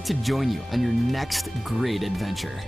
to join you on your next great adventure.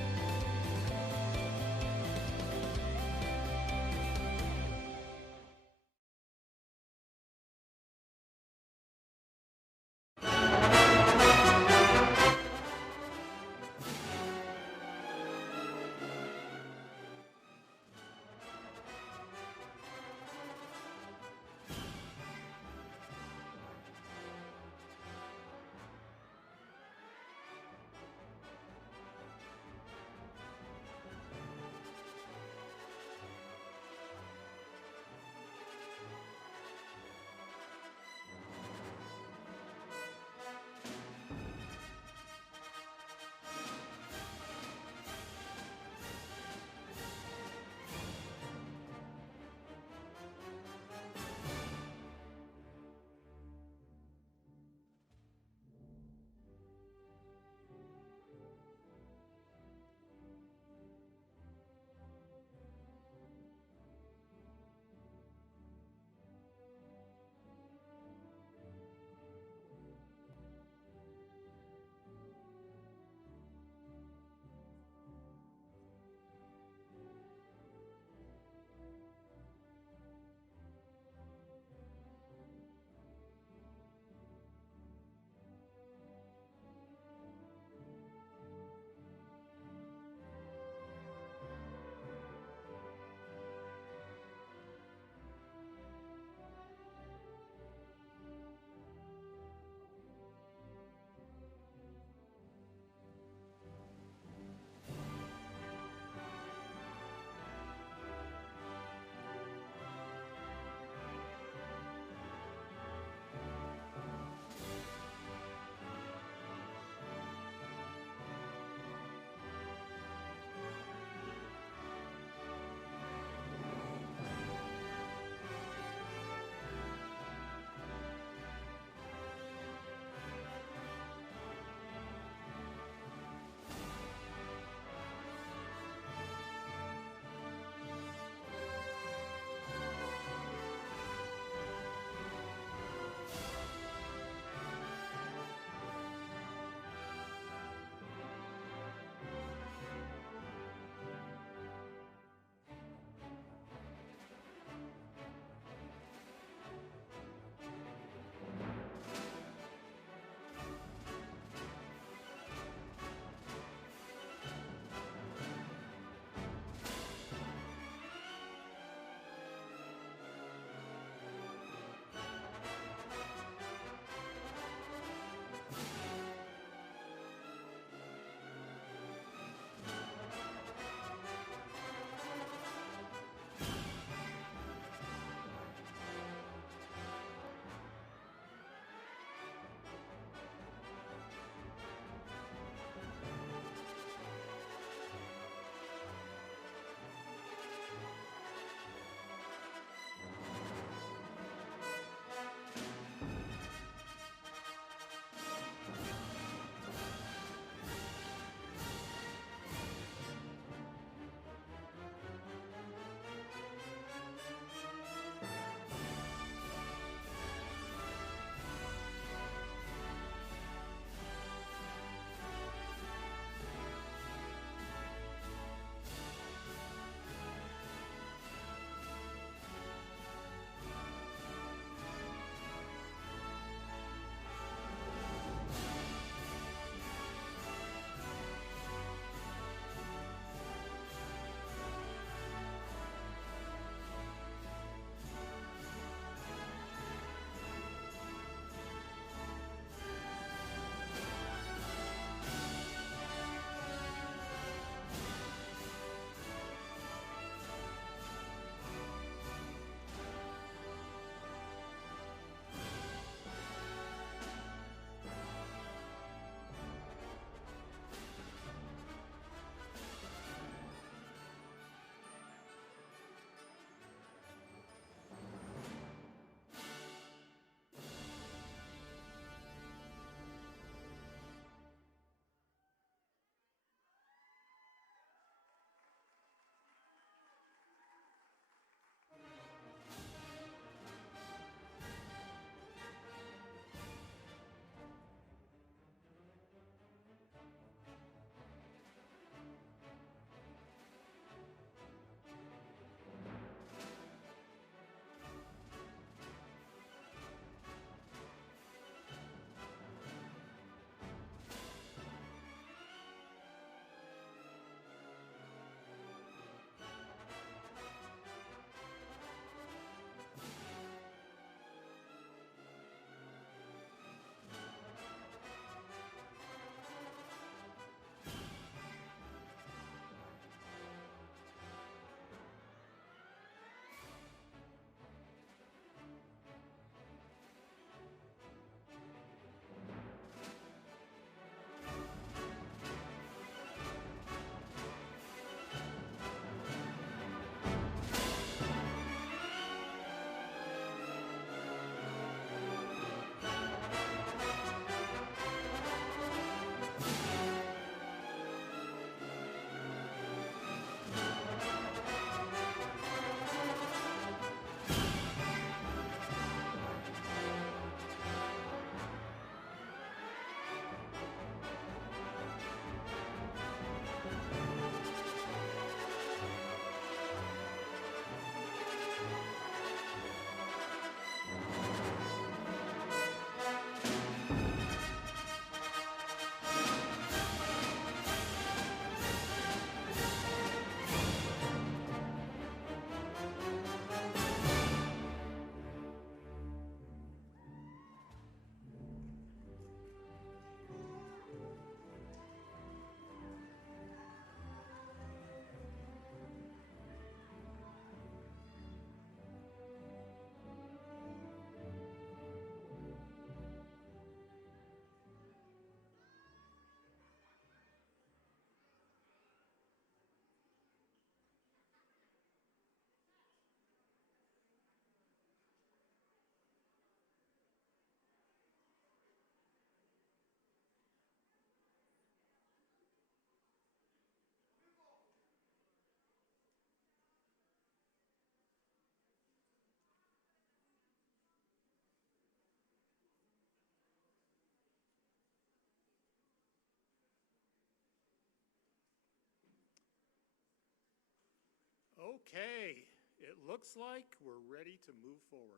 Okay, it looks like we're ready to move forward.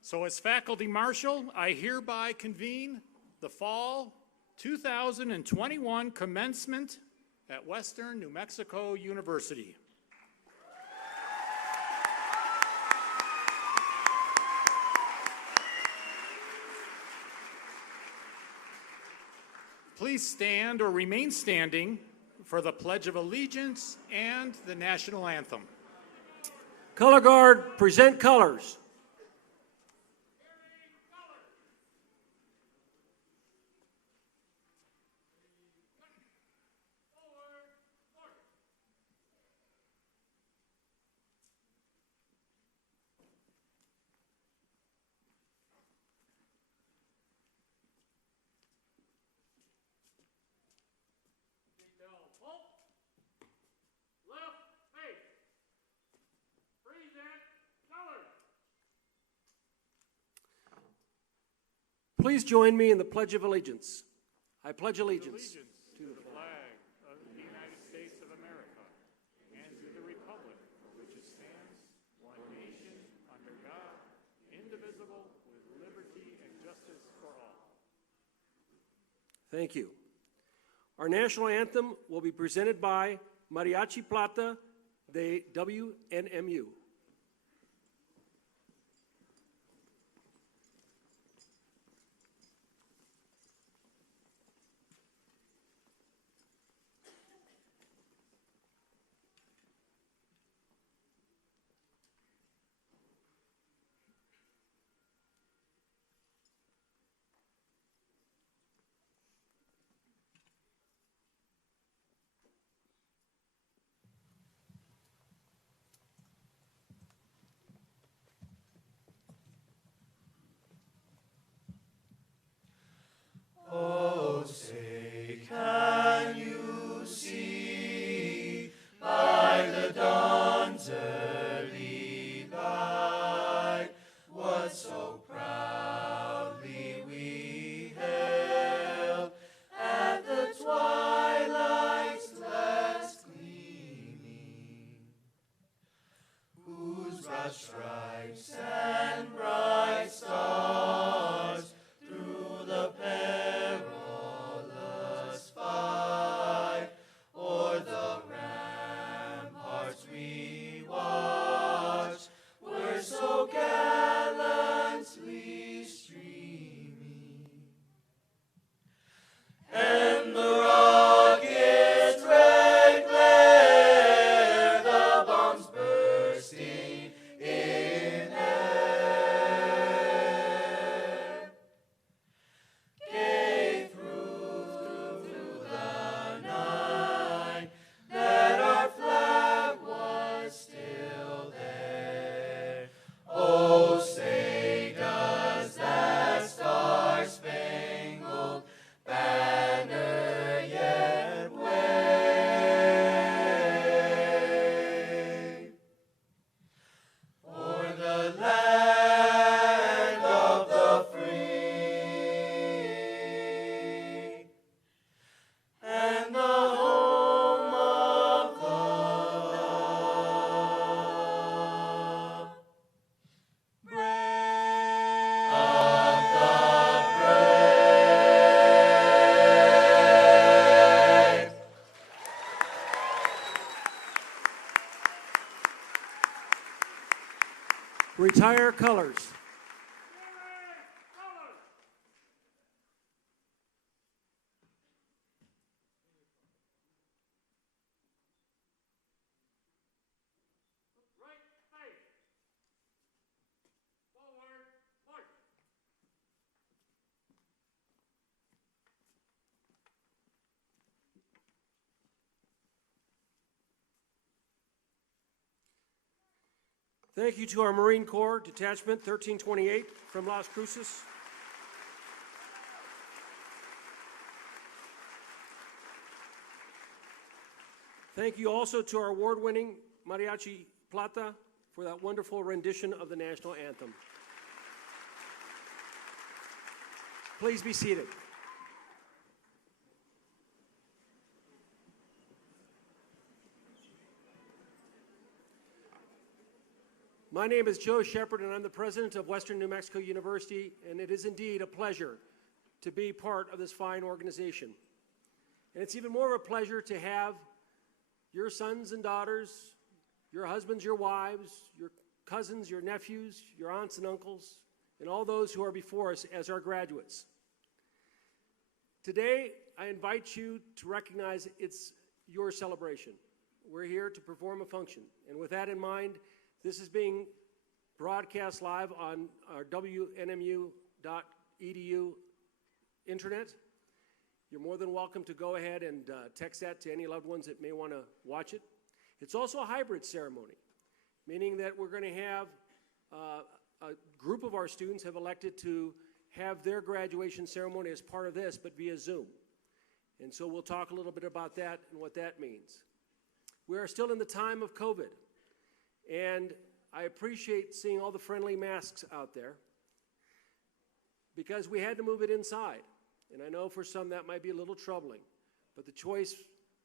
So as faculty marshal, I hereby convene the fall 2021 commencement at Western New Mexico University. Please stand or remain standing for the Pledge of Allegiance and the National Anthem. Color Guard, present colors. Please join me in the Pledge of Allegiance. I pledge allegiance To the flag of the United States of America and to the republic for which it stands, one nation, under God, indivisible, with liberty and justice for all. Thank you. Our national anthem will be presented by Mariachi Plata de WNMU. Oh, say, can you see by the dawn's early light what so proudly we hailed at the twilight's last gleaming, whose broad stripes and bright stars through the perilous fight o'er the ramparts we watched were so gallantly streaming, and the rocket's red glare, the bombs bursting in air, gave proof through the night that our flag was still there. Oh, say does that star-spangled banner yet wave o'er the land of the free and the home of the brave, of the brave. Retire colors. Thank you to our Marine Corps Detachment 1328 from Las Cruces. Thank you also to our award-winning Mariachi Plata for that wonderful rendition of the national anthem. Please be seated. My name is Joe Shepard, and I'm the president of Western New Mexico University, and it is indeed a pleasure to be part of this fine organization. And it's even more of a pleasure to have your sons and daughters, your husbands, your wives, your cousins, your nephews, your aunts and uncles, and all those who are before us as our graduates. Today, I invite you to recognize it's your celebration. We're here to perform a function, and with that in mind, this is being broadcast live on our WNMU.edu internet. You're more than welcome to go ahead and text that to any loved ones that may want to watch it. It's also a hybrid ceremony, meaning that we're going to have a group of our students have elected to have their graduation ceremony as part of this, but via Zoom. And so we'll talk a little bit about that and what that means. We are still in the time of COVID, and I appreciate seeing all the friendly masks out there because we had to move it inside. And I know for some that might be a little troubling, but the choice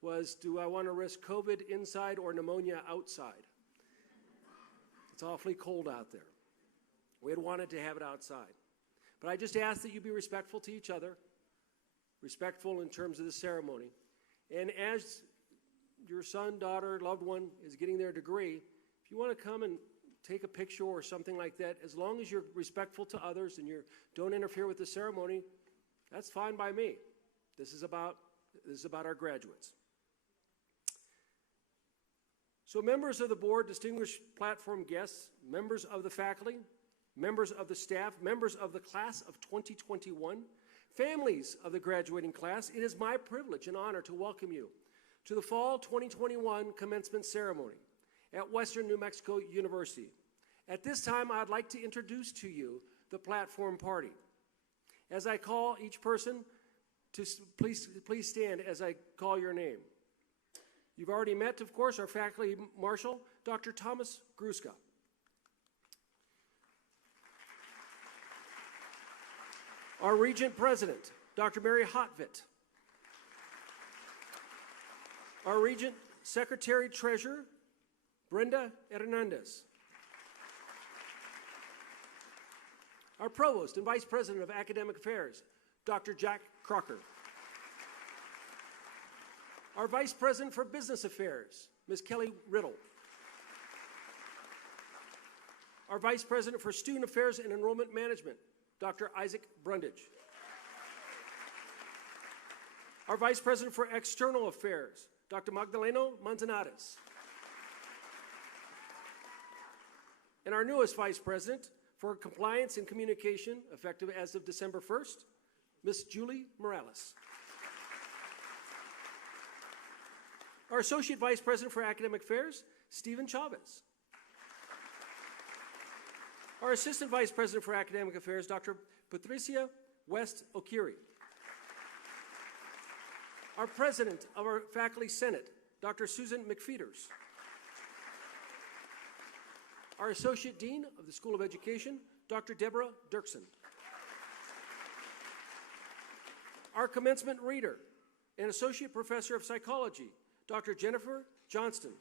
was, do I want to risk COVID inside or pneumonia outside? It's awfully cold out there. We had wanted to have it outside. But I just ask that you be respectful to each other, respectful in terms of the ceremony. And as your son, daughter, loved one is getting their degree, if you want to come and take a picture or something like that, as long as you're respectful to others and you don't interfere with the ceremony, that's fine by me. This is about our graduates. So members of the board, distinguished platform guests, members of the faculty, members of the staff, members of the class of 2021, families of the graduating class, it is my privilege and honor to welcome you to the Fall 2021 Commencement Ceremony at Western New Mexico University. At this time, I'd like to introduce to you the platform party. As I call each person, to please stand as I call your name. You've already met, of course, our faculty marshal, Dr. Thomas Gruska. Our regent president, Dr. Mary Hotvitt. Our regent secretary treasurer, Brenda Hernandez. Our provost and vice president of academic affairs, Dr. Jack Crocker. Our vice president for business affairs, Ms. Kelly Riddle. Our vice president for student affairs and enrollment management, Dr. Isaac Brundage. Our vice president for external affairs, Dr. Magdaleno Manzanares. And our newest vice president for compliance and communication, effective as of December 1st, Ms. Julie Morales. Our associate vice president for academic affairs, Stephen Chavez. Our assistant vice president for academic affairs, Dr. Patricia West Okiri. Our president of our faculty senate, Dr. Susan McFeeters. Our associate dean of the School of Education, Dr. Deborah Dirksen. Our commencement reader and associate professor of psychology, Dr. Jennifer Johnston.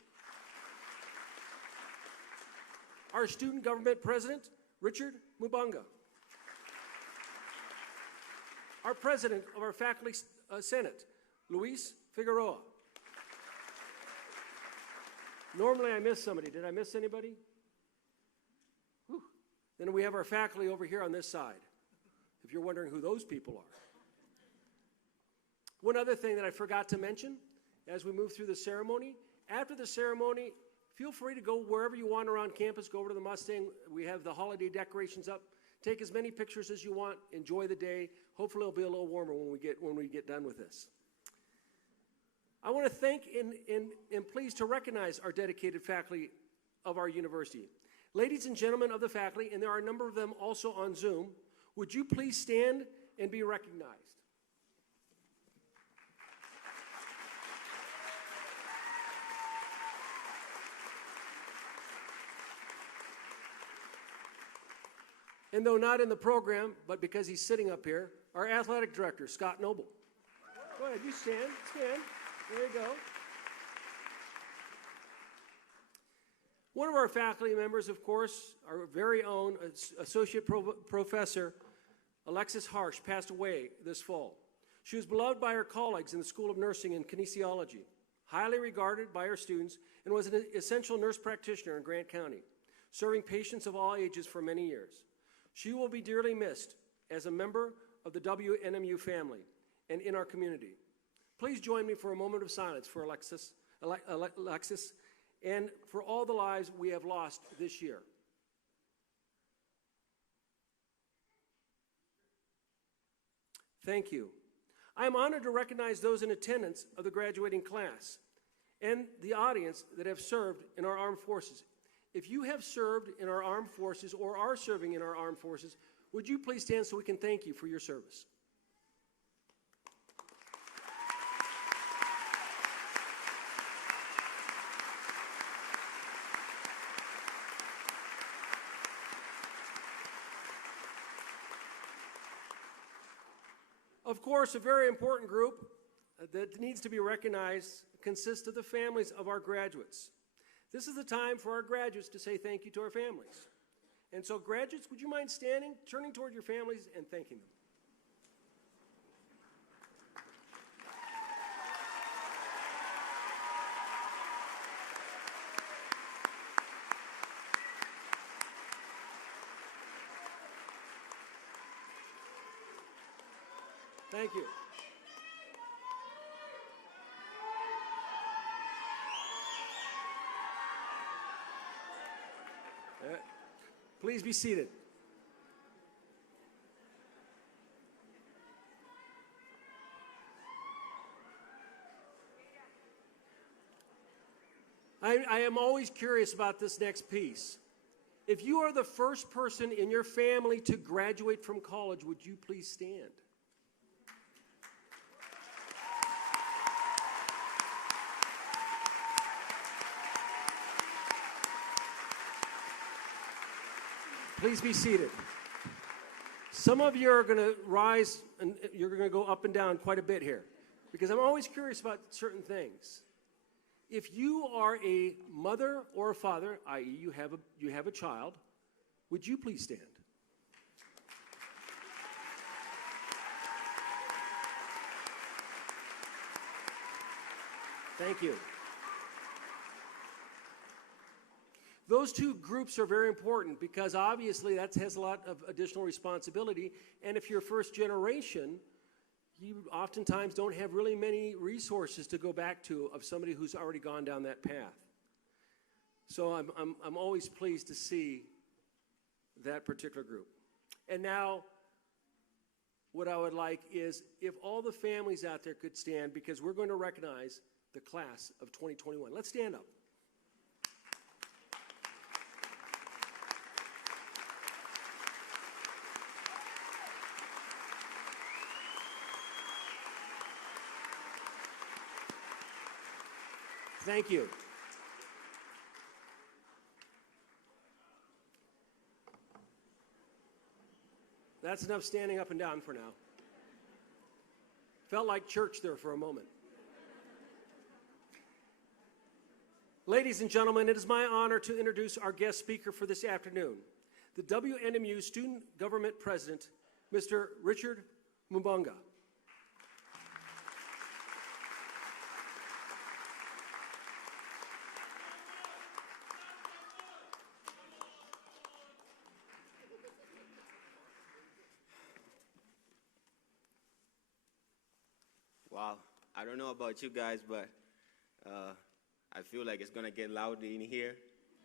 Our student government president, Richard Mubanga. Our president of our faculty senate, Luis Figueroa. Normally I miss somebody. Did I miss anybody? Whew. Then we have our faculty over here on this side, if you're wondering who those people are. One other thing that I forgot to mention as we move through the ceremony, after the ceremony, feel free to go wherever you want around campus. Go over to the Mustang. We have the holiday decorations up. Take as many pictures as you want. Enjoy the day. Hopefully it'll be a little warmer when we get done with this. I want to thank and pleased to recognize our dedicated faculty of our university. Ladies and gentlemen of the faculty, and there are a number of them also on Zoom, would you please stand and be recognized? And though not in the program, but because he's sitting up here, our athletic director, Scott Noble. Go ahead, you stand. There you go. One of our faculty members, of course, our very own Associate Professor Alexis Harsh, passed away this fall. She was beloved by her colleagues in the School of Nursing and Kinesiology, highly regarded by her students, and was an essential nurse practitioner in Grant County, serving patients of all ages for many years. She will be dearly missed as a member of the WNMU family and in our community. Please join me for a moment of silence for Alexis and for all the lives we have lost this year. Thank you. I am honored to recognize those in attendance of the graduating class and the audience that have served in our armed forces. If you have served in our armed forces or are serving in our armed forces, would you please stand so we can thank you for your service? Of course, a very important group that needs to be recognized consists of the families of our graduates. This is the time for our graduates to say thank you to our families. And so graduates, would you mind standing, turning toward your families, and thanking them? Thank you. Please be seated. I am always curious about this next piece. If you are the first person in your family to graduate from college, would you please stand? Please be seated. Some of you are going to rise and you're going to go up and down quite a bit here because I'm always curious about certain things. If you are a mother or a father, i.e. you have a child, would you please stand? Thank you. Those two groups are very important because obviously that has a lot of additional responsibility, and if you're first generation, you oftentimes don't have really many resources to go back to of somebody who's already gone down that path. So I'm always pleased to see that particular group. And now, what I would like is if all the families out there could stand, because we're going to recognize the class of 2021. Let's stand up. Thank you. That's enough standing up and down for now. Felt like church there for a moment. Ladies and gentlemen, it is my honor to introduce our guest speaker for this afternoon, the WNMU Student Government President, Mr. Richard Mumbunga. Wow, I don't know about you guys, but I feel like it's going to get loud in here,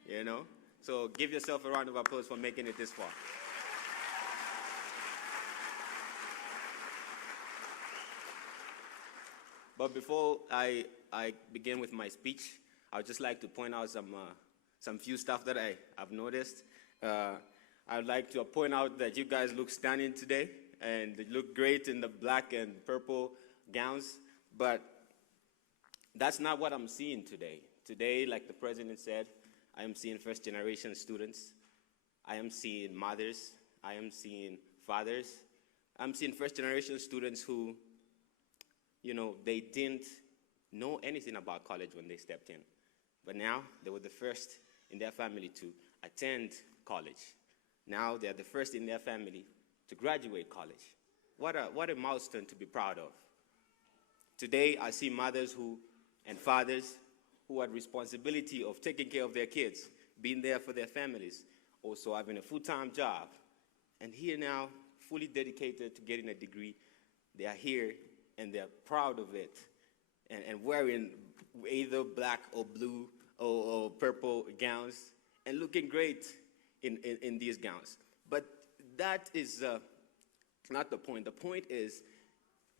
you know? So give yourself a round of applause for making it this far. But before I begin with my speech, I would just like to point out some few stuff that I've noticed. I would like to point out that you guys look stunning today, and you look great in the black and purple gowns, but that's not what I'm seeing today. Today, like the president said, I am seeing first-generation students. I am seeing mothers. I am seeing fathers. I'm seeing first-generation students who, you know, they didn't know anything about college when they stepped in. But now, they were the first in their family to attend college. Now they're the first in their family to graduate college. What a milestone to be proud of. Today, I see mothers and fathers who had responsibility of taking care of their kids, being there for their families, also having a full-time job, and here now, fully dedicated to getting a degree. They are here, and they're proud of it, and wearing either black or blue or purple gowns, and looking great in these gowns. But that is not the point. The point is,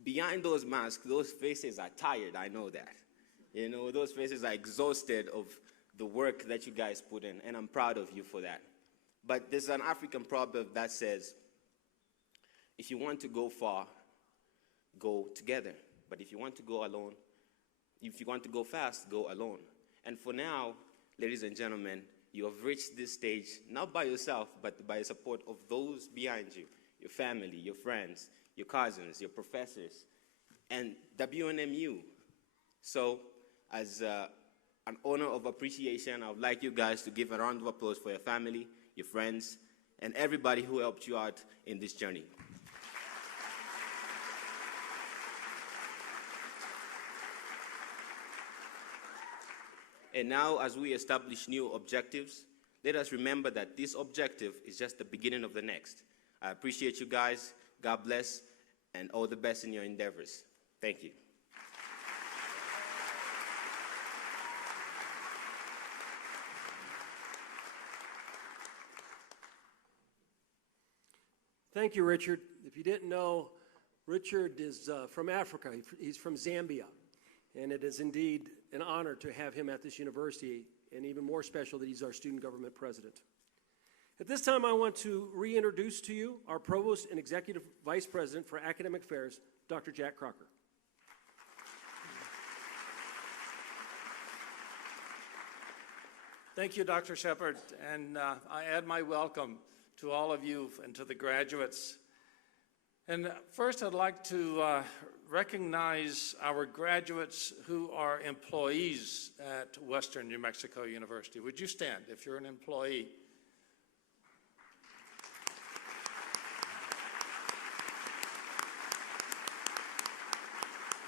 behind those masks, those faces are tired, I know that. You know, those faces are exhausted of the work that you guys put in, and I'm proud of you for that. But there's an African proverb that says, if you want to go far, go together. But if you want to go alone, if you want to go fast, go alone. And for now, ladies and gentlemen, you have reached this stage, not by yourself, but by the support of those behind you, your family, your friends, your cousins, your professors, and WNMU. So, as an honor of appreciation, I would like you guys to give a round of applause for your family, your friends, and everybody who helped you out in this journey. And now, as we establish new objectives, let us remember that this objective is just the beginning of the next. I appreciate you guys. God bless, and all the best in your endeavors. Thank you. Thank you, Richard. If you didn't know, Richard is from Africa. He's from Zambia. And it is indeed an honor to have him at this university, and even more special that he's our student government president. At this time, I want to reintroduce to you our Provost and Executive Vice President for Academic Affairs, Dr. Jack Crocker. Thank you, Dr. Shepard, and I add my welcome to all of you and to the graduates. And first, I'd like to recognize our graduates who are employees at Western New Mexico University. Would you stand if you're an employee?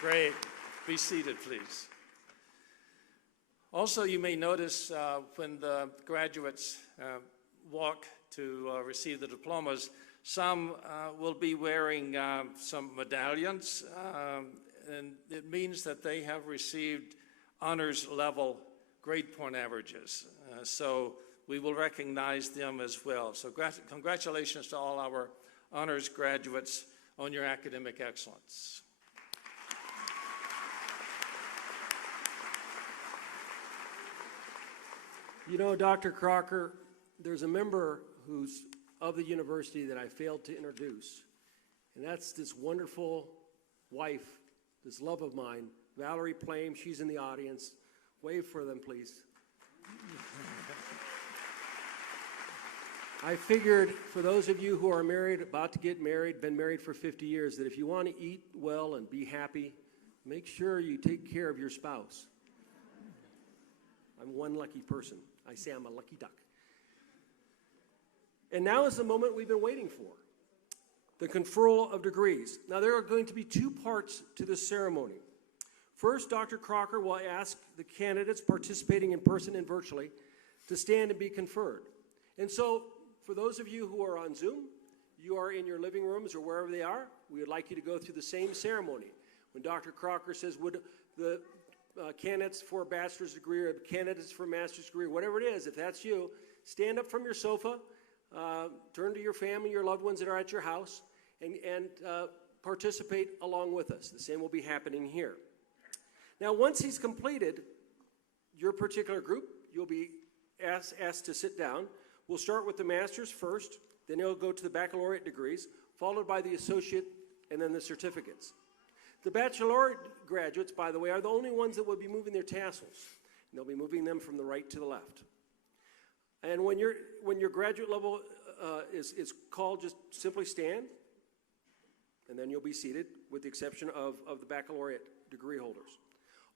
Great. Be seated, please. Also, you may notice when the graduates walk to receive the diplomas, some will be wearing some medallions, and it means that they have received honors level grade point averages. So we will recognize them as well. So congratulations to all our honors graduates on your academic excellence. You know, Dr. Crocker, there's a member who's of the university that I failed to introduce, and that's this wonderful wife, this love of mine, Valerie Plame. She's in the audience. Wave for them, please. I figured for those of you who are married, about to get married, been married for 50 years, that if you want to eat well and be happy, make sure you take care of your spouse. I'm one lucky person. I say I'm a lucky duck. And now is the moment we've been waiting for, the conferral of degrees. Now, there are going to be two parts to this ceremony. First, Dr. Crocker will ask the candidates participating in person and virtually to stand and be conferred. And so, for those of you who are on Zoom, you are in your living rooms or wherever they are, we would like you to go through the same ceremony. When Dr. Crocker says, would the candidates for a bachelor's degree or the candidates for a master's degree, whatever it is, if that's you, stand up from your sofa, turn to your family, your loved ones that are at your house, and participate along with us. The same will be happening here. Now, once he's completed your particular group, you'll be asked to sit down. We'll start with the master's first, then he'll go to the baccalaureate degrees, followed by the associate, and then the certificates. The baccalaureate graduates, by the way, are the only ones that will be moving their tassels. And they'll be moving them from the right to the left. And when your graduate level is called, just simply stand, and then you'll be seated, with the exception of the baccalaureate degree holders.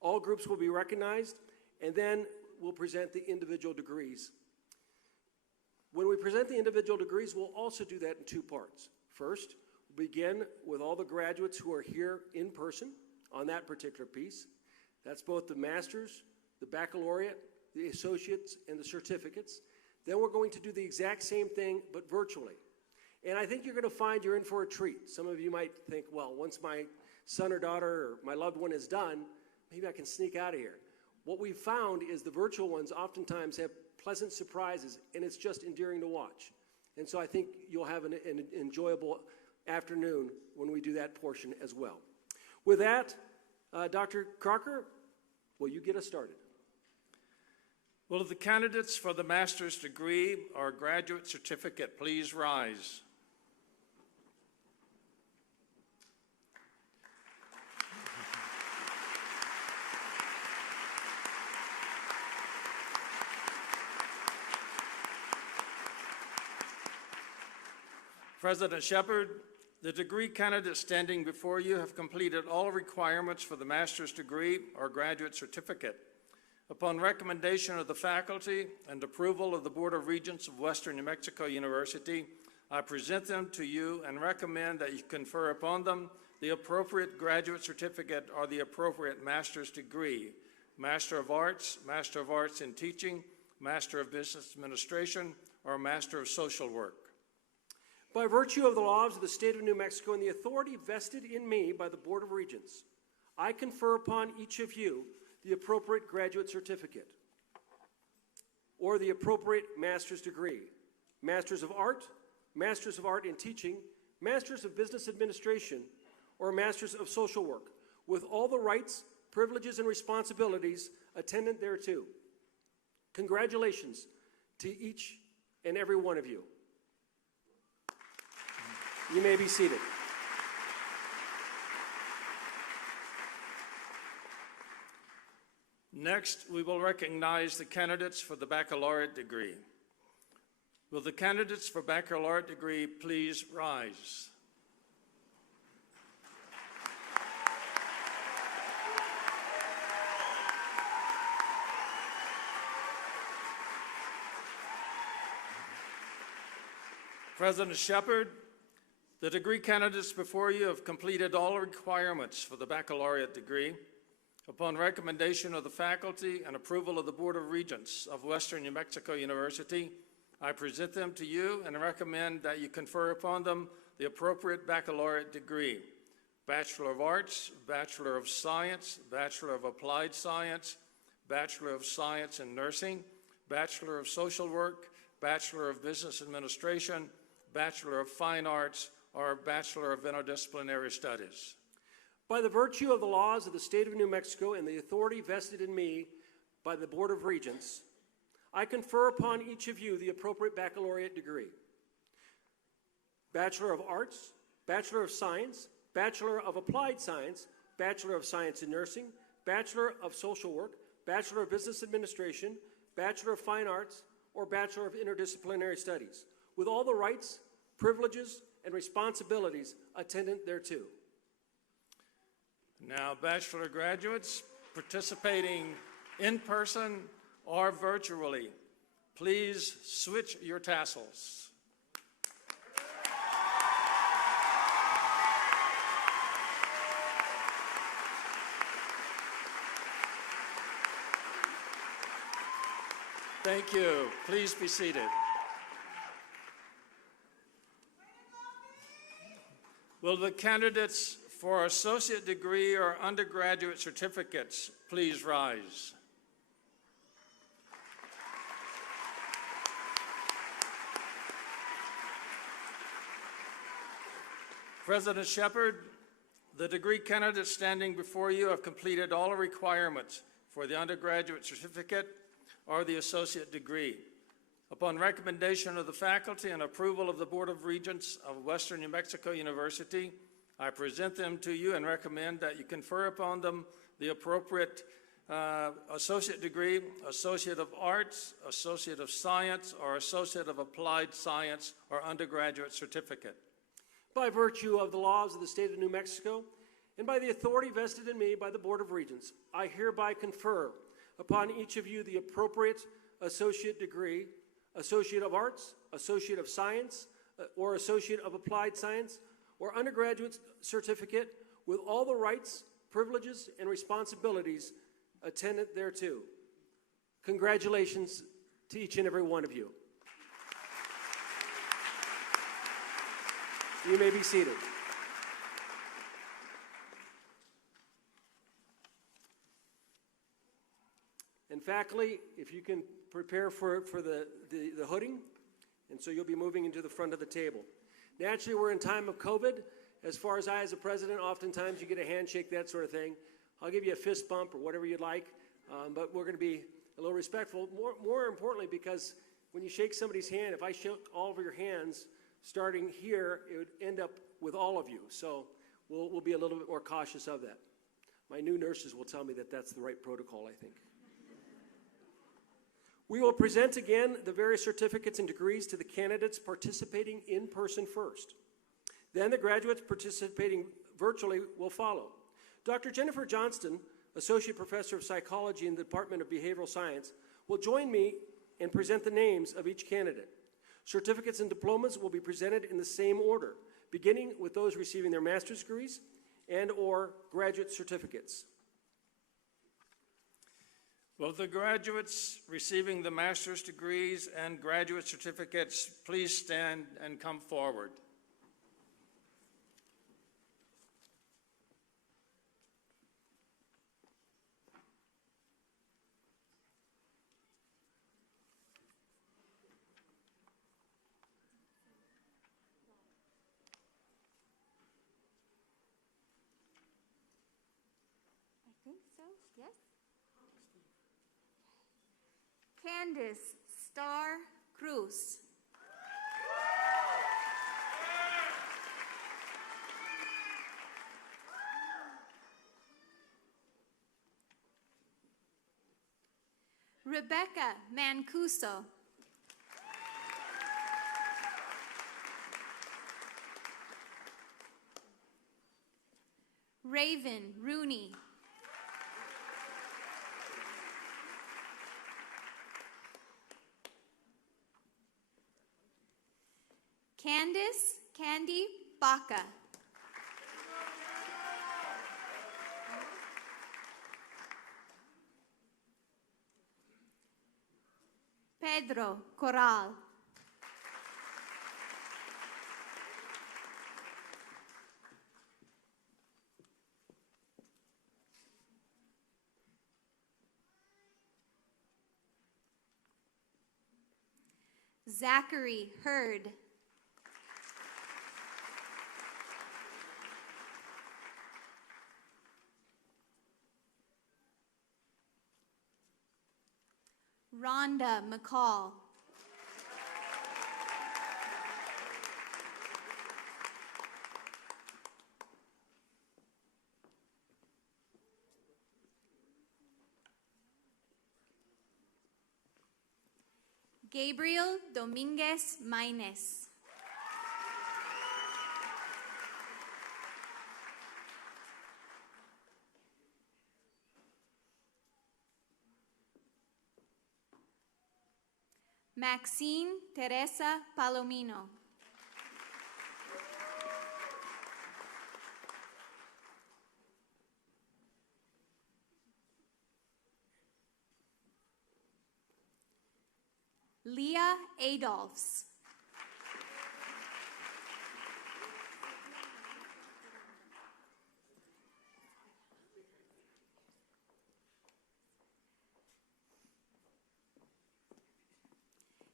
All groups will be recognized, and then we'll present the individual degrees. When we present the individual degrees, we'll also do that in two parts. First, we'll begin with all the graduates who are here in person on that particular piece. That's both the master's, the baccalaureate, the associates, and the certificates. Then we're going to do the exact same thing, but virtually. And I think you're going to find you're in for a treat. Some of you might think, well, once my son or daughter or my loved one is done, maybe I can sneak out of here. What we've found is the virtual ones oftentimes have pleasant surprises, and it's just endearing to watch. And so I think you'll have an enjoyable afternoon when we do that portion as well. With that, Dr. Crocker, will you get us started? Will the candidates for the master's degree or graduate certificate please rise? President Shepard, the degree candidates standing before you have completed all requirements for the master's degree or graduate certificate. Upon recommendation of the faculty and approval of the Board of Regents of Western New Mexico University, I present them to you and recommend that you confer upon them the appropriate graduate certificate or the appropriate master's degree, Master of Arts in Teaching, Master of Business Administration, or Master of Social Work. By virtue of the laws of the state of New Mexico and the authority vested in me by the Board of Regents, I confer upon each of you the appropriate graduate certificate or the appropriate master's degree, Masters of Art in Teaching, Masters of Business Administration, or Masters of Social Work, with all the rights, privileges, and responsibilities attendant thereto. Congratulations to each and every one of you. You may be seated. Next, we will recognize the candidates for the baccalaureate degree. Will the candidates for baccalaureate degree please rise? President Shepard, the degree candidates before you have completed all requirements for the baccalaureate degree. Upon recommendation of the faculty and approval of the Board of Regents of Western New Mexico University, I present them to you and recommend that you confer upon them the appropriate baccalaureate degree, Bachelor of Arts, Bachelor of Science, Bachelor of Applied Science, Bachelor of Science in Nursing, Bachelor of Social Work, Bachelor of Business Administration, Bachelor of Fine Arts, or Bachelor of Interdisciplinary Studies. By the virtue of the laws of the state of New Mexico and the authority vested in me by the Board of Regents, I confer upon each of you the appropriate baccalaureate degree. Bachelor of Arts, Bachelor of Science, Bachelor of Applied Science, Bachelor of Science in Nursing, Bachelor of Social Work, Bachelor of Business Administration, Bachelor of Fine Arts, or Bachelor of Interdisciplinary Studies, with all the rights, privileges, and responsibilities attendant thereto. Now, bachelor graduates participating in person or virtually, please switch your tassels. Thank you. Please be seated. Will the candidates for associate degree or undergraduate certificates please rise? President Shepard, the degree candidates standing before you have completed all requirements for the undergraduate certificate or the associate degree. Upon recommendation of the faculty and approval of the Board of Regents of Western New Mexico University, I present them to you and recommend that you confer upon them the appropriate associate degree, Associate of Arts, Associate of Science, or Associate of Applied Science, or undergraduate certificate. By virtue of the laws of the state of New Mexico and by the authority vested in me by the Board of Regents, I hereby confer upon each of you the appropriate associate degree, Associate of Arts, Associate of Science, or Associate of Applied Science, or undergraduate certificate with all the rights, privileges, and responsibilities attendant thereto. Congratulations to each and every one of you. You may be seated. And faculty, if you can prepare for the hooding, and so you'll be moving into the front of the table. Naturally, we're in time of COVID. As far as I, as a president, oftentimes you get a handshake, that sort of thing. I'll give you a fist bump or whatever you'd like, but we're going to be a little respectful. More importantly, because when you shake somebody's hand, if I shook all of your hands, starting here, it would end up with all of you. So we'll be a little bit more cautious of that. My new nurses will tell me that that's the right protocol, I think. We will present again the various certificates and degrees to the candidates participating in person first. Then the graduates participating virtually will follow. Dr. Jennifer Johnston, Associate Professor of Psychology in the Department of Behavioral Science, will join me and present the names of each candidate. Certificates and diplomas will be presented in the same order, beginning with those receiving their master's degrees and/or graduate certificates. Will the graduates receiving the master's degrees and graduate certificates please stand and come forward? I think so, yes. Candice Star Cruz. Rebecca Mancuso. Raven Rooney. Candice Candy Baca. Pedro Corral. Zachary Hurd. Rhonda McCall. Gabriel Dominguez Maines. Maxine Teresa Palomino. Leah Adolphs.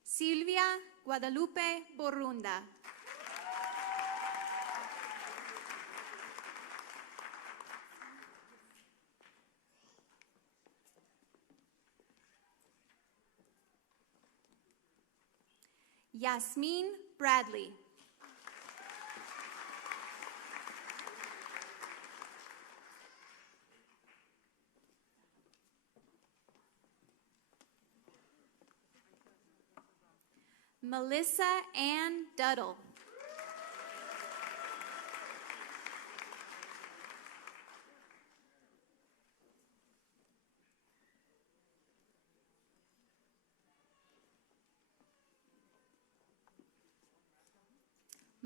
Silvia Guadalupe Borrunda. Yasmin Bradley. Melissa Ann Duddle.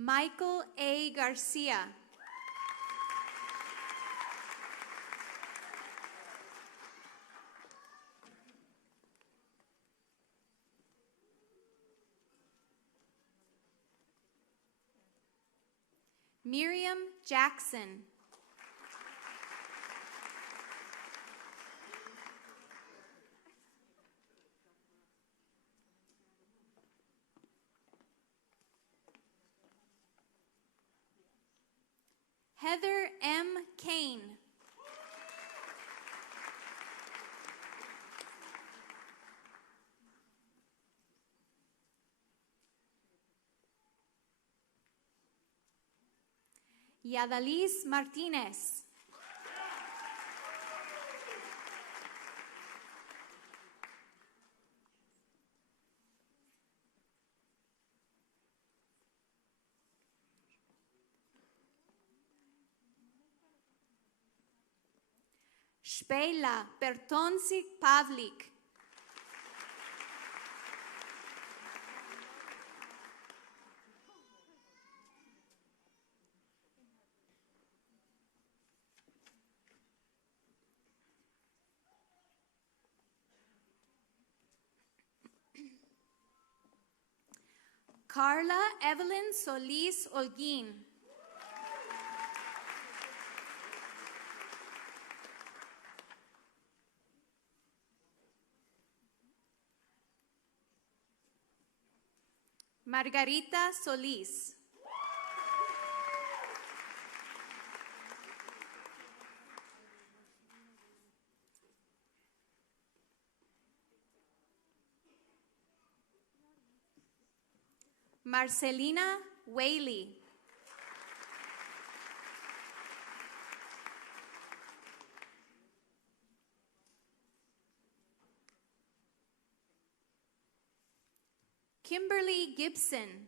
Michael A. Garcia. Miriam Jackson. Heather M. Kane. Yadalis Martinez. Shpeila Bertonsi Pavlik. Carla Evelyn Solis Holguín. Margarita Solis. Marcelina Whaley. Kimberly Gibson.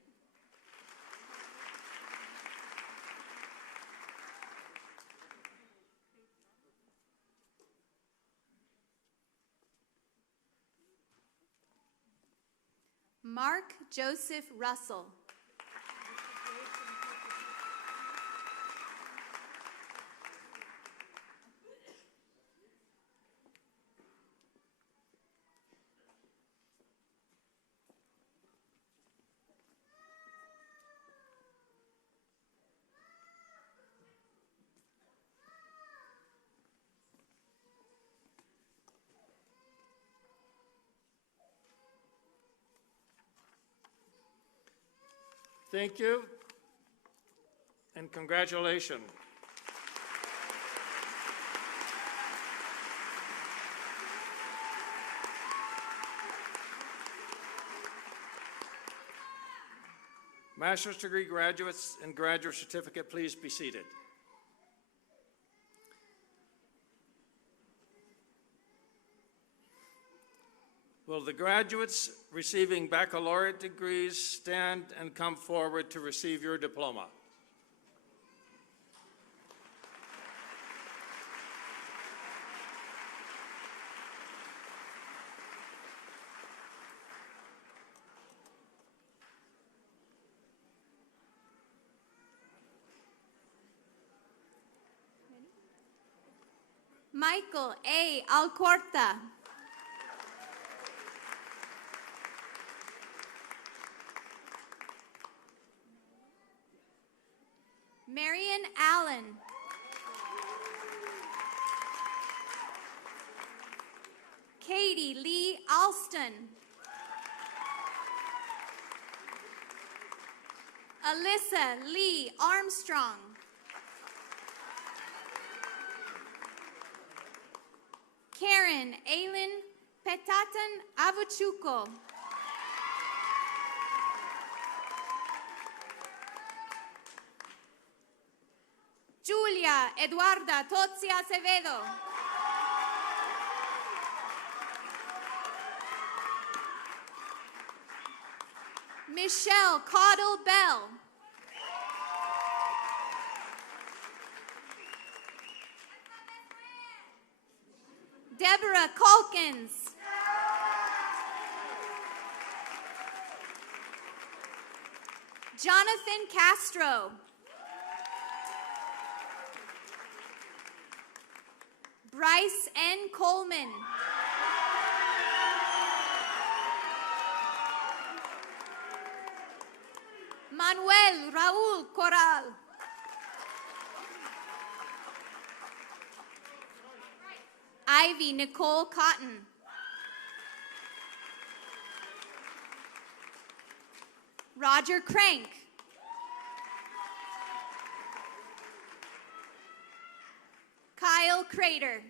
Mark Joseph Russell. Thank you and congratulations. Master's degree graduates and graduate certificate, please be seated. Will the graduates receiving baccalaureate degrees stand and come forward to receive your diploma? Michael A. Alcorta. Marion Allen. Katie Lee Alston. Alyssa Lee Armstrong. Karen Aylin Petatan Avuchuco. Julia Eduarda Tozzi Acevedo. Michelle Caudle Bell. Deborah Calkins. Jonathan Castro. Bryce N. Coleman. Manuel Raúl Corral. Ivy Nicole Cotton. Roger Crank. Kyle Crater.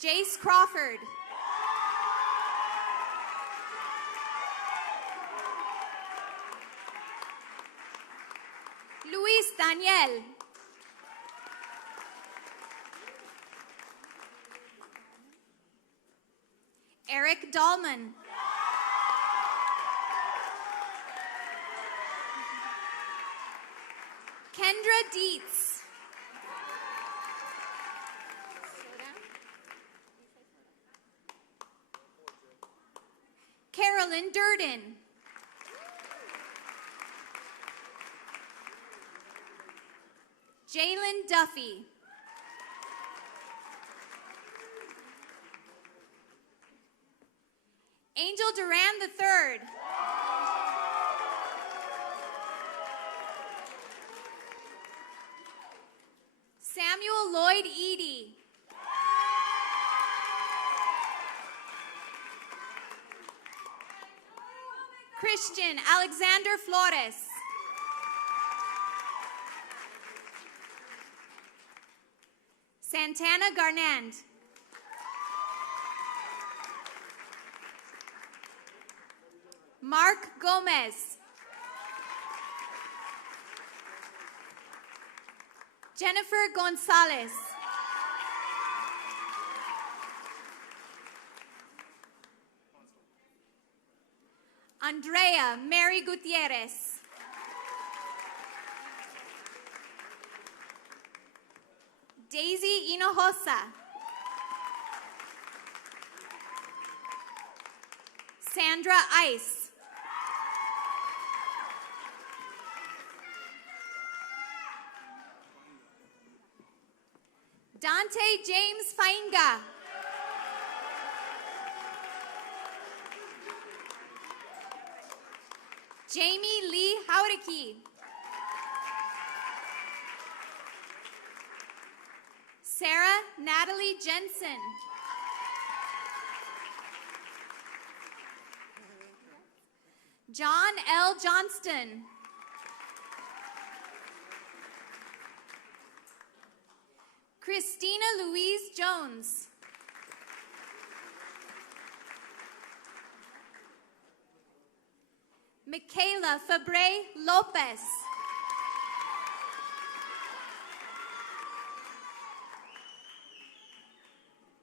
Jace Crawford. Luis Daniel. Eric Dahlman. Kendra Dietz. Carolyn Durden. Jalen Duffy. Angel Duran III. Samuel Lloyd Eady. Christian Alexander Flores. Santana Garnand. Mark Gomez. Jennifer Gonzalez. Andrea Mary Gutierrez. Daisy Hinojosa. Sandra Ice. Dante James Fainga. Jamie Lee Hauriki. Sarah Natalie Jensen. John L. Johnston. Christina Louise Jones. Michaela Fabre Lopez.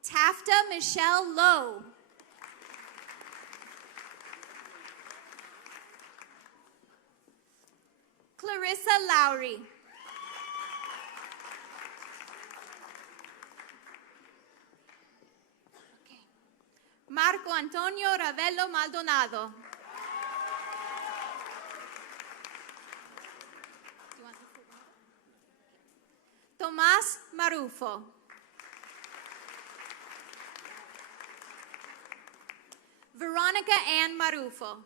Tafta Michelle Lowe. Clarissa Lowry. Marco Antonio Ravello Maldonado. Tomás Marufo. Veronica Ann Marufo.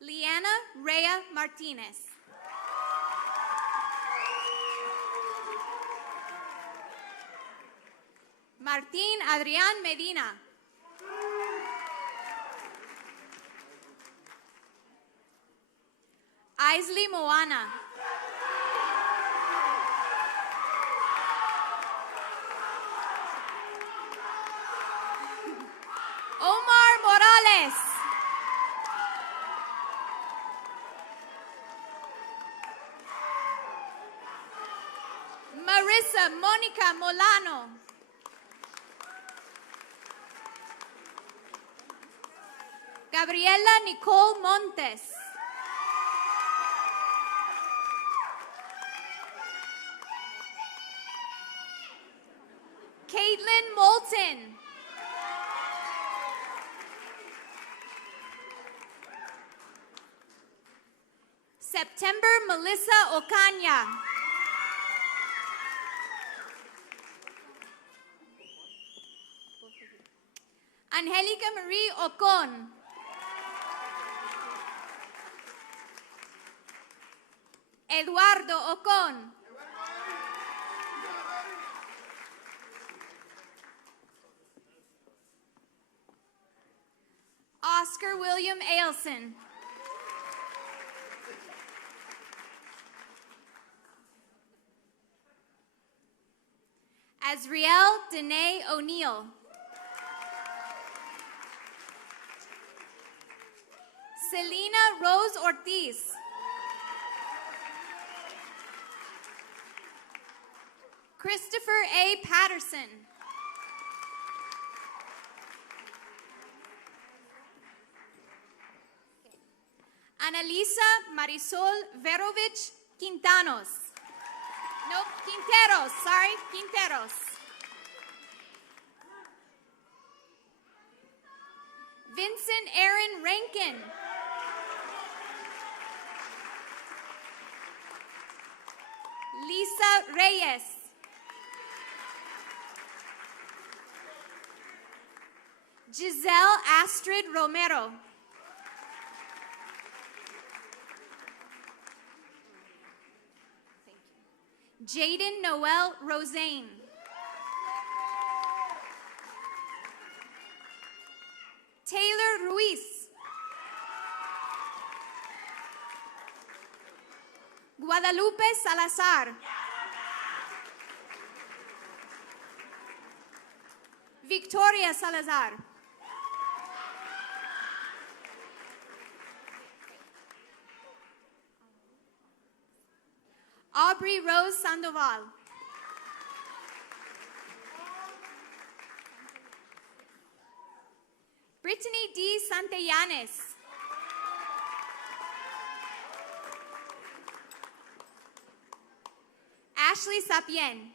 Liana Rhea Martinez. Martín Adrián Medina. Aisley Moana. Omar Morales. Marissa Monica Molano. Gabriela Nicole Montes. September Melissa Ocaña. Angelica Marie Ocon. Eduardo Ocon. Oscar William Ailson. Azriel Danae O'Neill. Selena Rose Ortiz. Christopher A. Patterson. Annalisa Marisol Verovich Quintanos. No, Quinteros, sorry, Quinteros. Vincent Aaron Rankin. Lisa Reyes. Giselle Astrid Romero. Jaden Noel Rosane. Taylor Ruiz. Guadalupe Salazar. Victoria Salazar. Aubrey Rose Sandoval. Brittany D. Santellanes. Ashley Sapien.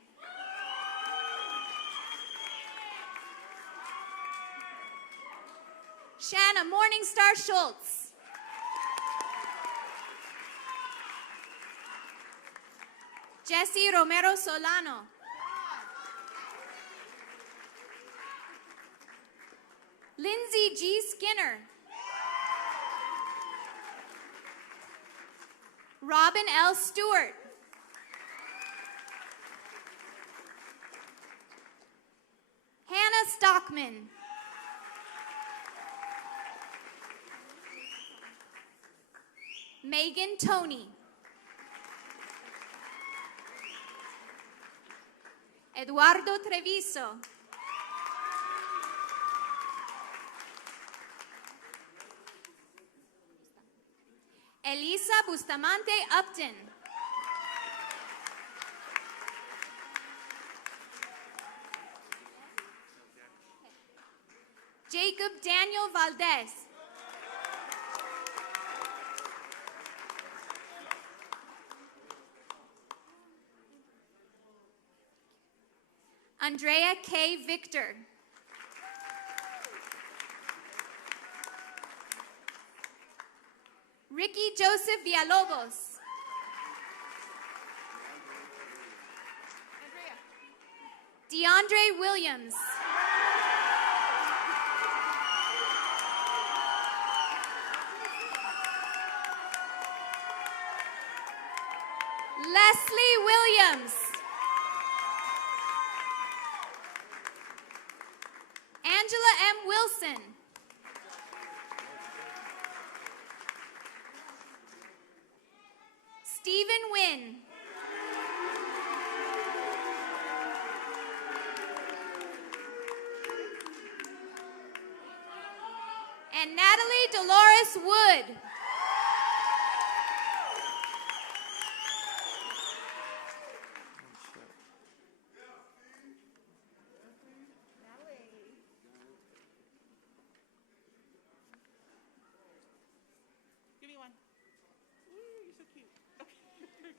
Shanna Morningstar Schultz. Jesse Romero Solano. Lindsay G. Skinner. Robin L. Stewart. Hannah Stockman. Megan Toney. Eduardo Treviso. Elisa Bustamante Upton. Jacob Daniel Valdez. Andrea K. Victor. Ricky Joseph Villalobos. DeAndre Williams. Leslie Williams. Angela M. Wilson. Stephen Wynn. And Natalie Dolores Wood. Give me one. Ooh, you're so cute. Okay,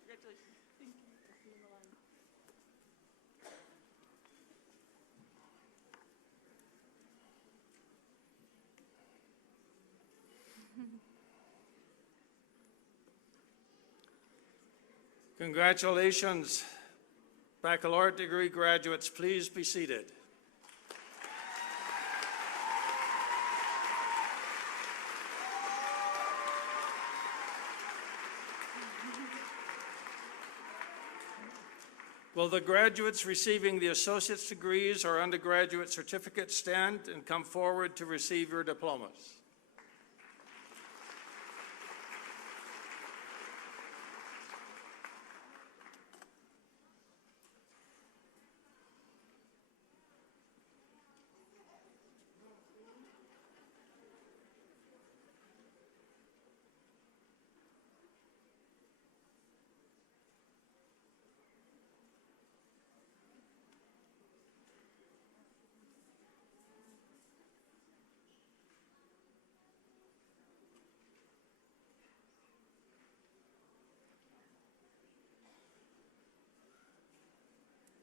congratulations. Thank you. See you in the line. Congratulations, baccalaureate degree graduates. Please be seated. Will the graduates receiving the associate's degrees or undergraduate certificates stand and come forward to receive your diplomas?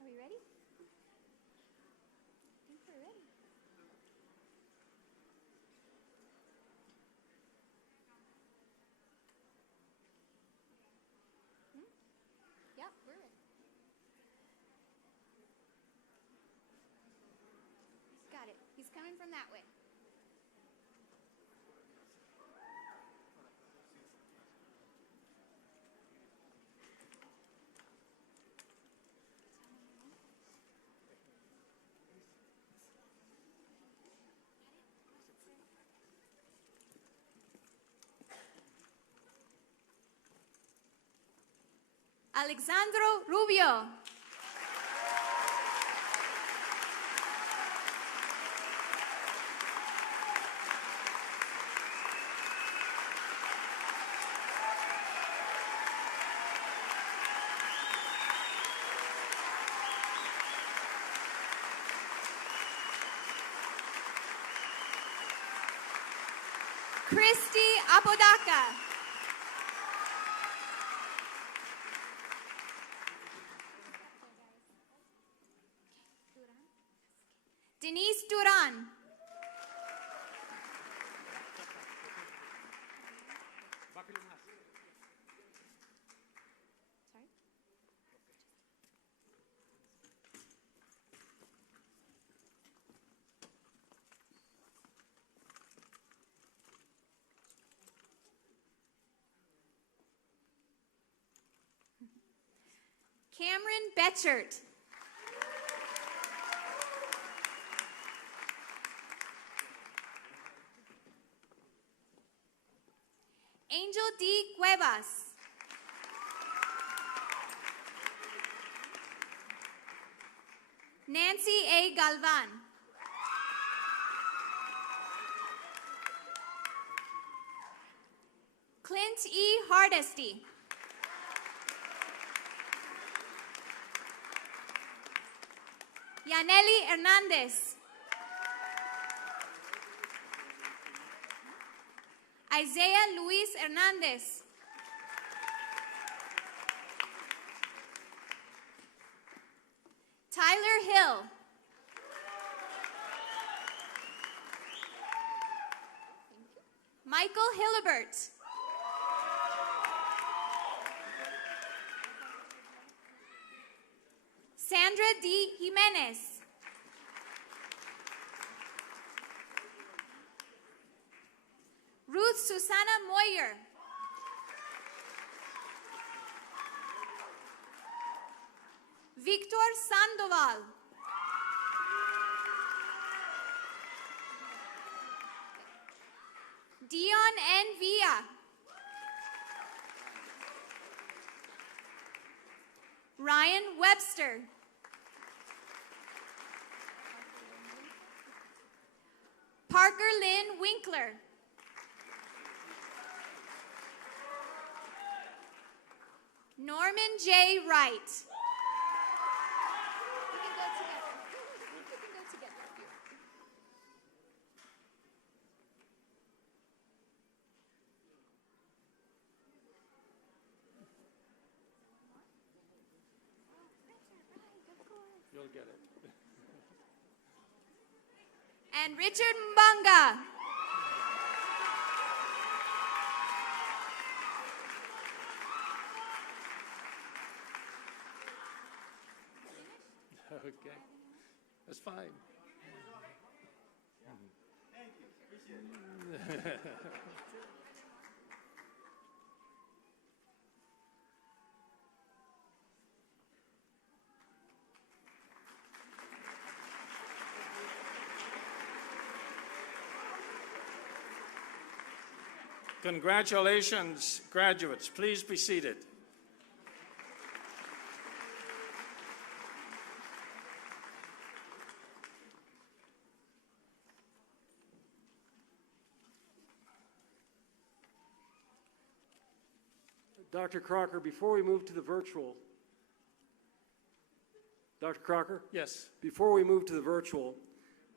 Are we ready? I think we're ready. Yep, we're ready. Got it. He's coming from that way. Alexandro Rubio. Christy Apodaca. Denise Duran. Sorry? Cameron Betchert. Angel D. Cuevas. Nancy A. Galvan. Clint E. Hardesty. Yaneli Hernandez. Isaiah Luis Hernandez. Tyler Hill. Michael Hillibert. Sandra D. Jimenez. Ruth Susana Moyer. Victor Sandoval. Dion N. Villa. Ryan Webster. Parker Lynn Winkler. Norman J. Wright. We can go together. We can go together. You'll get it. And Richard Mbanga. That's fine. Congratulations, graduates. Please be seated. Dr. Crocker, before we move to the virtual, Dr. Crocker? Yes. Before we move to the virtual,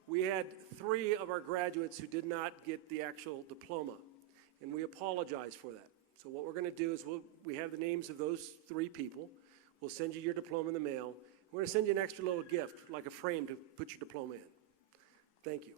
we had 3 of our graduates who did not get the actual diploma, and we apologize for that. So what we're going to do is we have the names of those 3 people. We'll send you your diploma in the mail. We're going to send you an extra little gift, like a frame to put your diploma in. Thank you.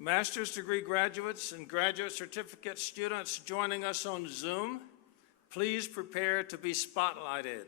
Master's degree graduates and graduate certificate students joining us on Zoom, please prepare to be spotlighted.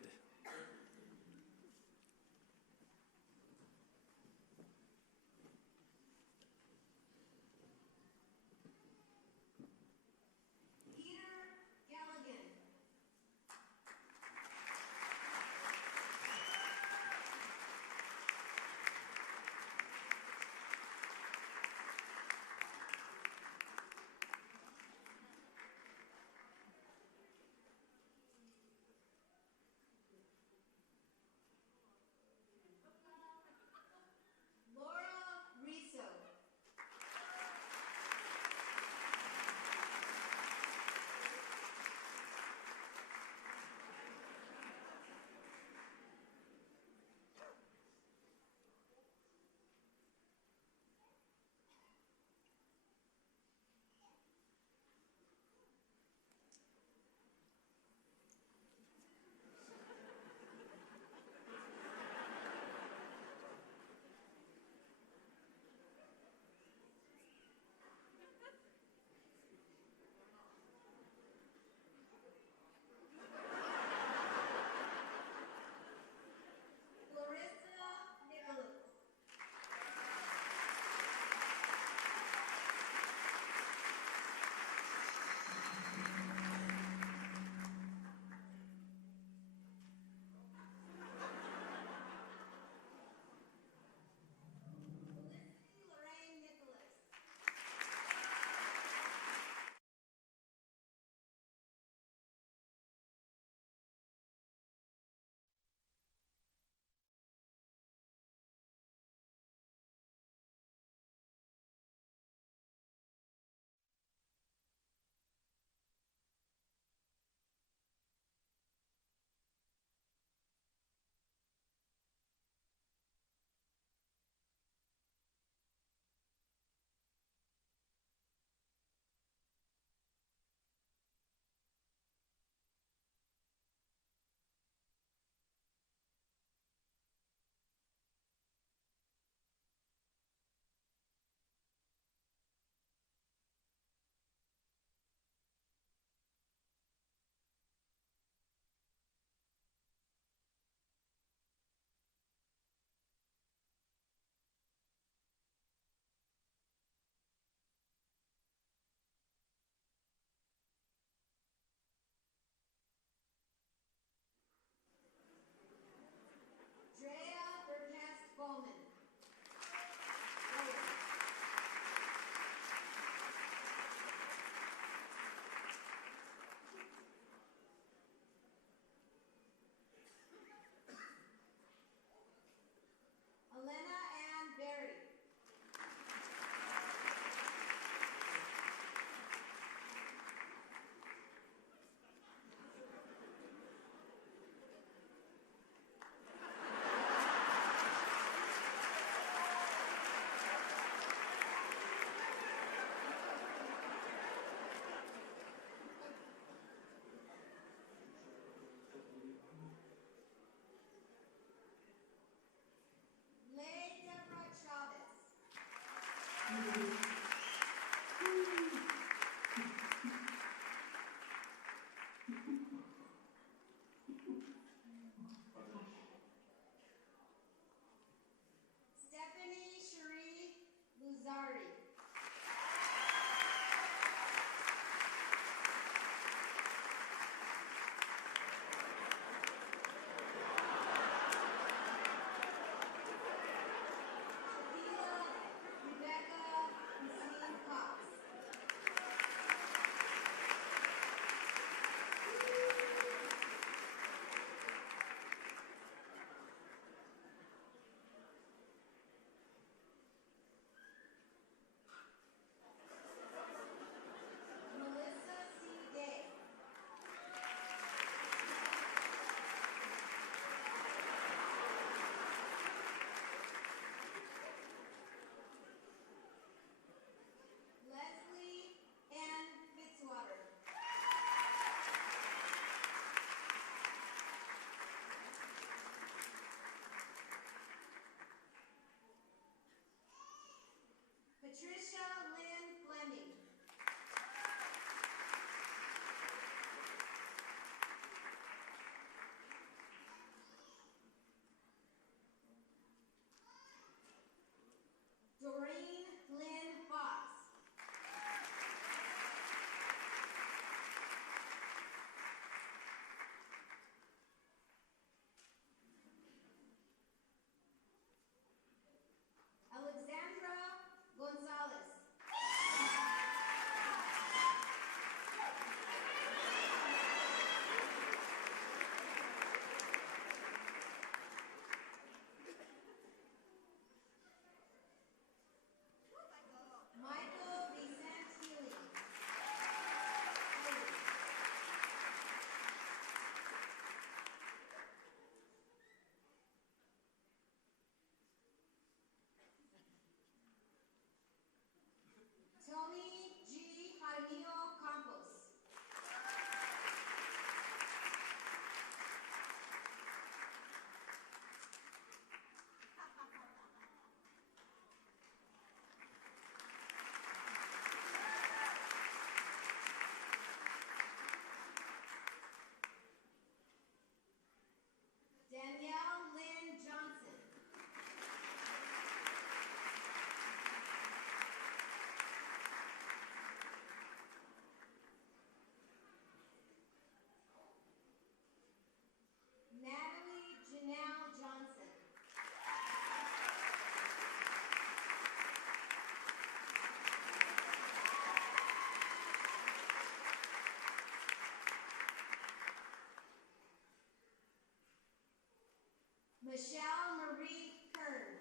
Michelle Marie Kern.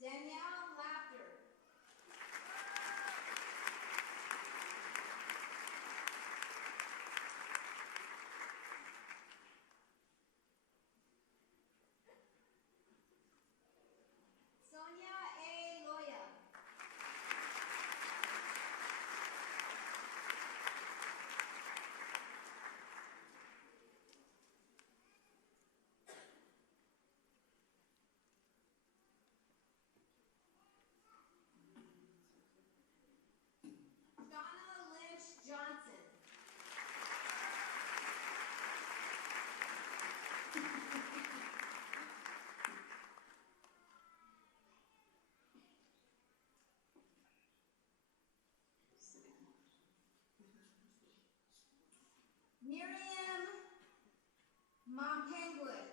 Danielle Laughter. Sonia A. Loya. Donna Lynch Johnson. Miriam Mompengwood.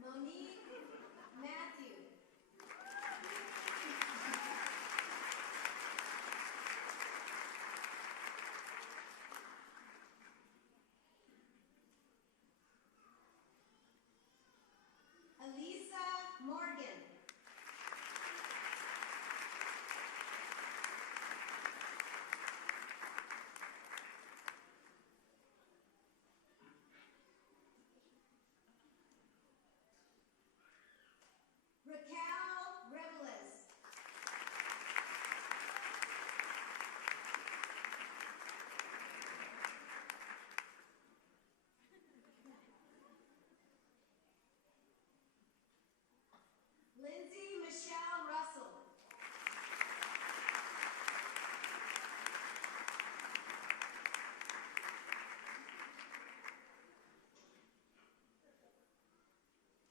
Monique Matthew. Elisa Morgan. Raquel Reveles. Lindsay Michelle Russell.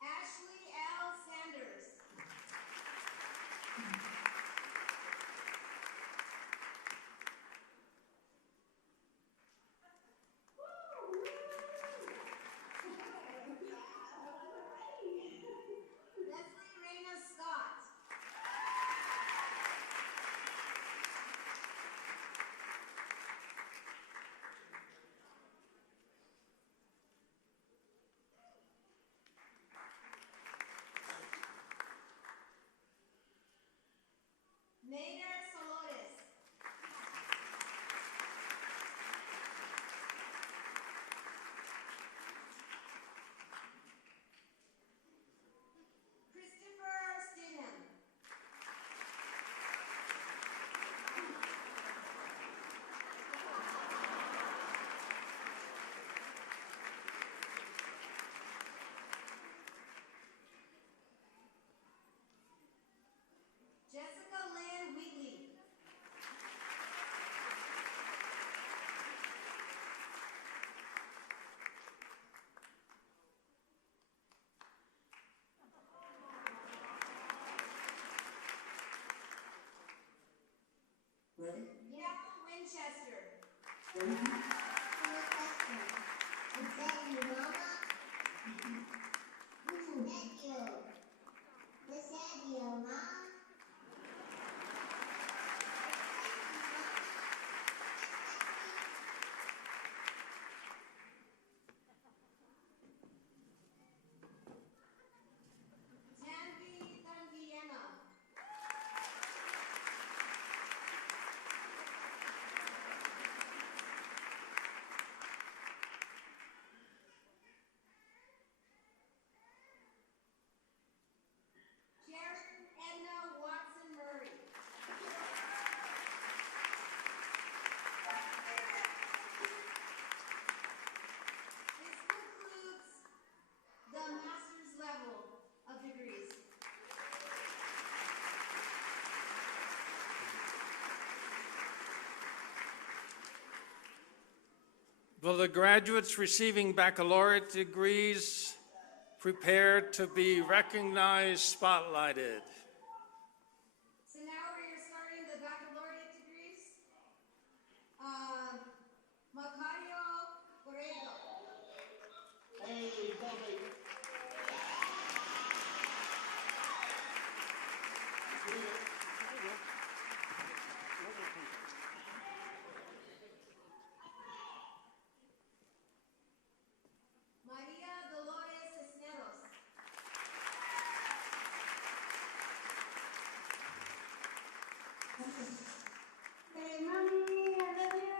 Ashley L. Sanders. Leslie Reyna Scott. Nader Solotis. Christopher Stinham. Jessica Lynn Wheatley. Yael Winchester. Tanvi Tanviena. Sharon Edna Watson Murray. This concludes the master's level of degrees. Will the graduates receiving baccalaureate degrees prepare to be recognized, spotlighted. So now we are starting the baccalaureate degrees. Macario Borrego. Maria Dolores Cisneros. Hey, mommy, I love you.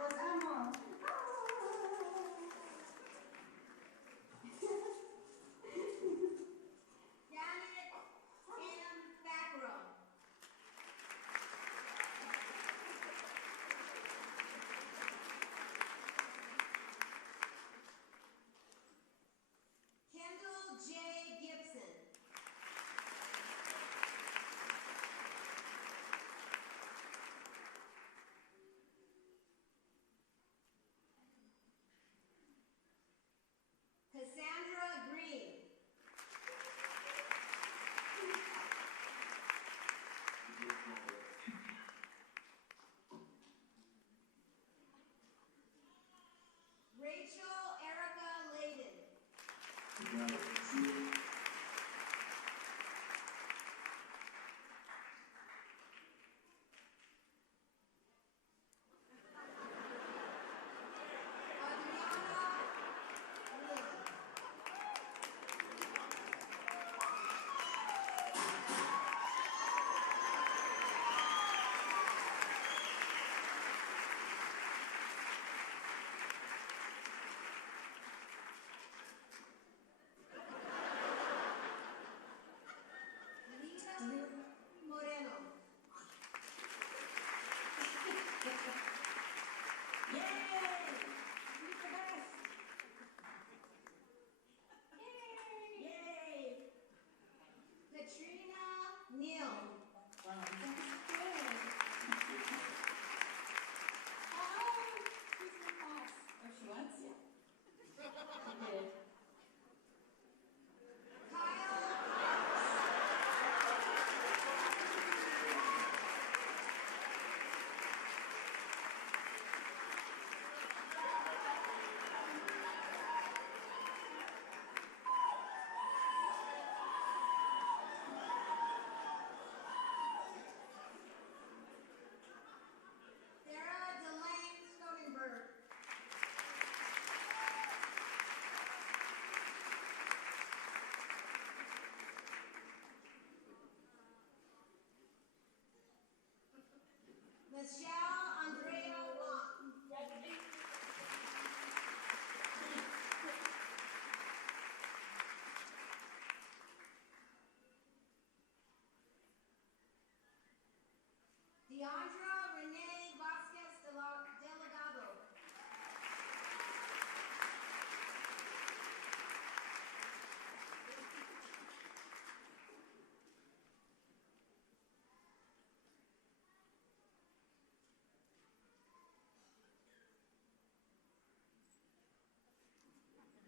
Los amo. Janet M. Facro. Kendall J. Gibson. Cassandra Green. Rachel Erica Layden. Anita Moreno. Yay! You're the best. Yay! Katrina Neal. Wow, that's good. She's in class. Oh, she was? Yeah. She did. Sarah Delane Stonenberg. Michelle Andrea Long. Deandra Renee Vasquez Delegado.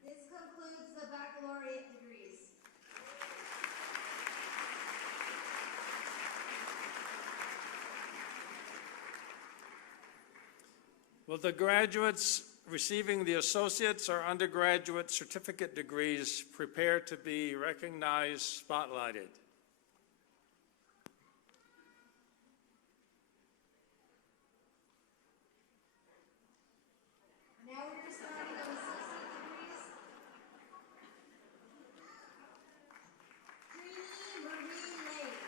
This concludes the baccalaureate degrees. Will the graduates receiving the associates or undergraduate certificate degrees prepare to be recognized, spotlighted? Now we're starting the associate degrees. Trini Marie Lane.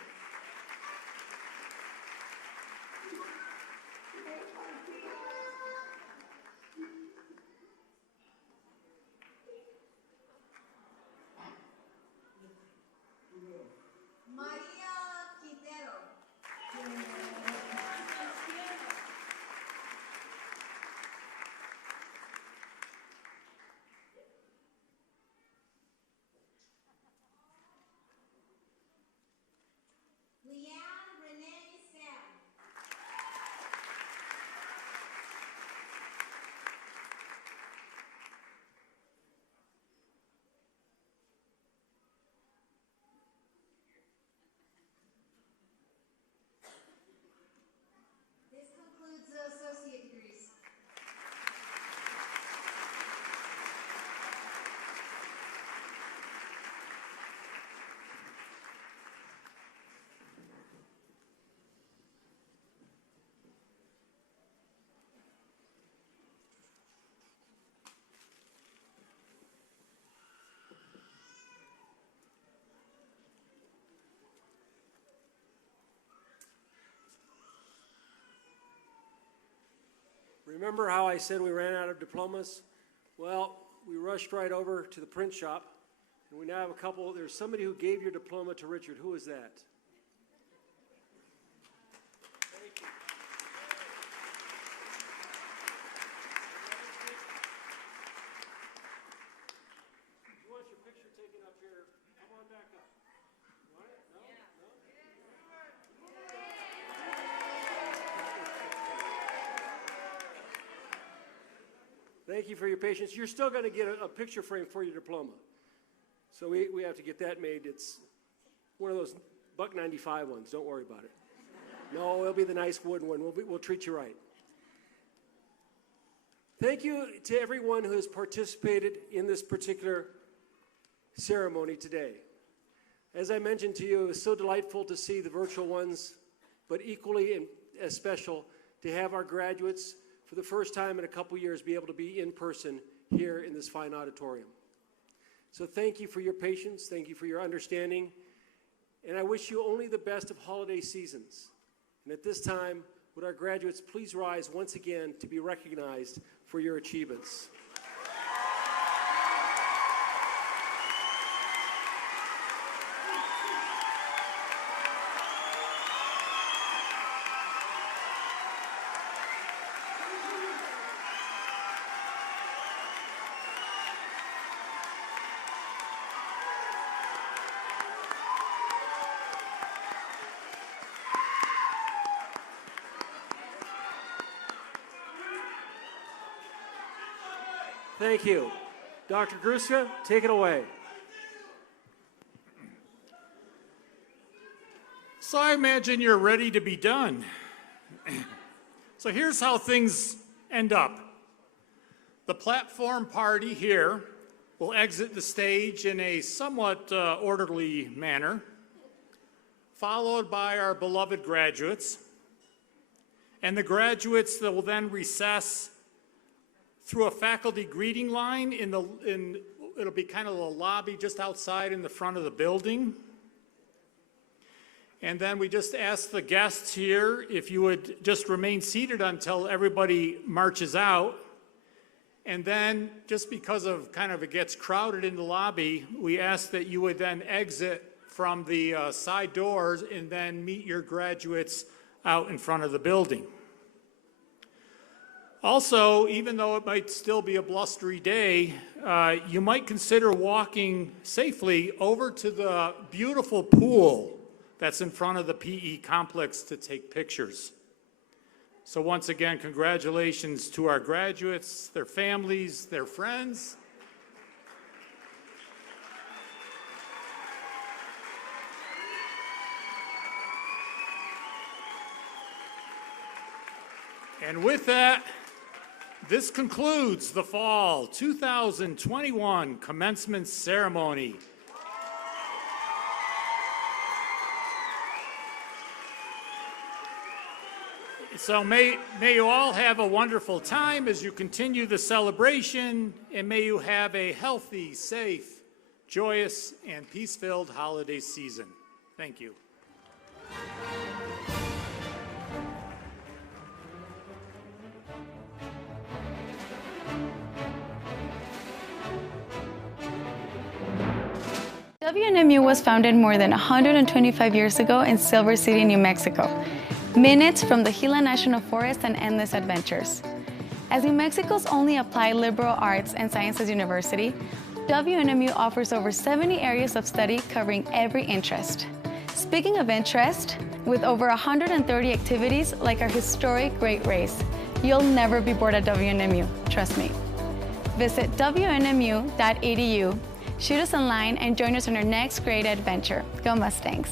Remember how I said we ran out of diplomas? Well, we rushed right over to the print shop, and we now have a couple. There's somebody who gave your diploma to Richard. Who is that? Thank you. You want your picture taken up here? Come on back up. You want it? No? No? Thank you for your patience. You're still going to get a picture frame for your diploma. So we have to get that made. It's one of those $1.95 ones. Don't worry about it. No, it'll be the nice wooden one. We'll treat you right. Thank you to everyone who has participated in this particular ceremony today. As I mentioned to you, it was so delightful to see the virtual ones, but equally and as special to have our graduates for the first time in a couple years be able to be in person here in this fine auditorium. So thank you for your patience, thank you for your understanding, and I wish you only the best of holiday seasons. And at this time, would our graduates please rise once again to be recognized for your achievements. Thank you. Dr. Gruska, take it away. So I imagine you're ready to be done. So here's how things end up. The platform party here will exit the stage in a somewhat orderly manner, followed by our beloved graduates. And the graduates that will then recess through a faculty greeting line it'll be kind of the lobby just outside in the front of the building. And then we just ask the guests here if you would just remain seated until everybody marches out. And then just because of kind of it gets crowded in the lobby, we ask that you would then exit from the side doors and then meet your graduates out in front of the building. Also, even though it might still be a blustery day, you might consider walking safely over to the beautiful pool that's in front of the PE complex to take pictures. So once again, congratulations to our graduates, their families, their friends. And with that, this concludes the Fall 2021 Commencement Ceremony. So may you all have a wonderful time as you continue the celebration, and may you have a healthy, safe, joyous, and peace-filled holiday season. Thank you. WNMU was founded more than 125 years ago in Silver City, New Mexico, minutes from the Gila National Forest and endless adventures. As New Mexico's only applied liberal arts and sciences university, WNMU offers over 70 areas of study covering every interest. Speaking of interest, with over 130 activities like our historic Great Race, you'll never be bored at WNMU, trust me. Visit WNMU.edu. Shoot us online and join us on our next great adventure. Go Mustangs!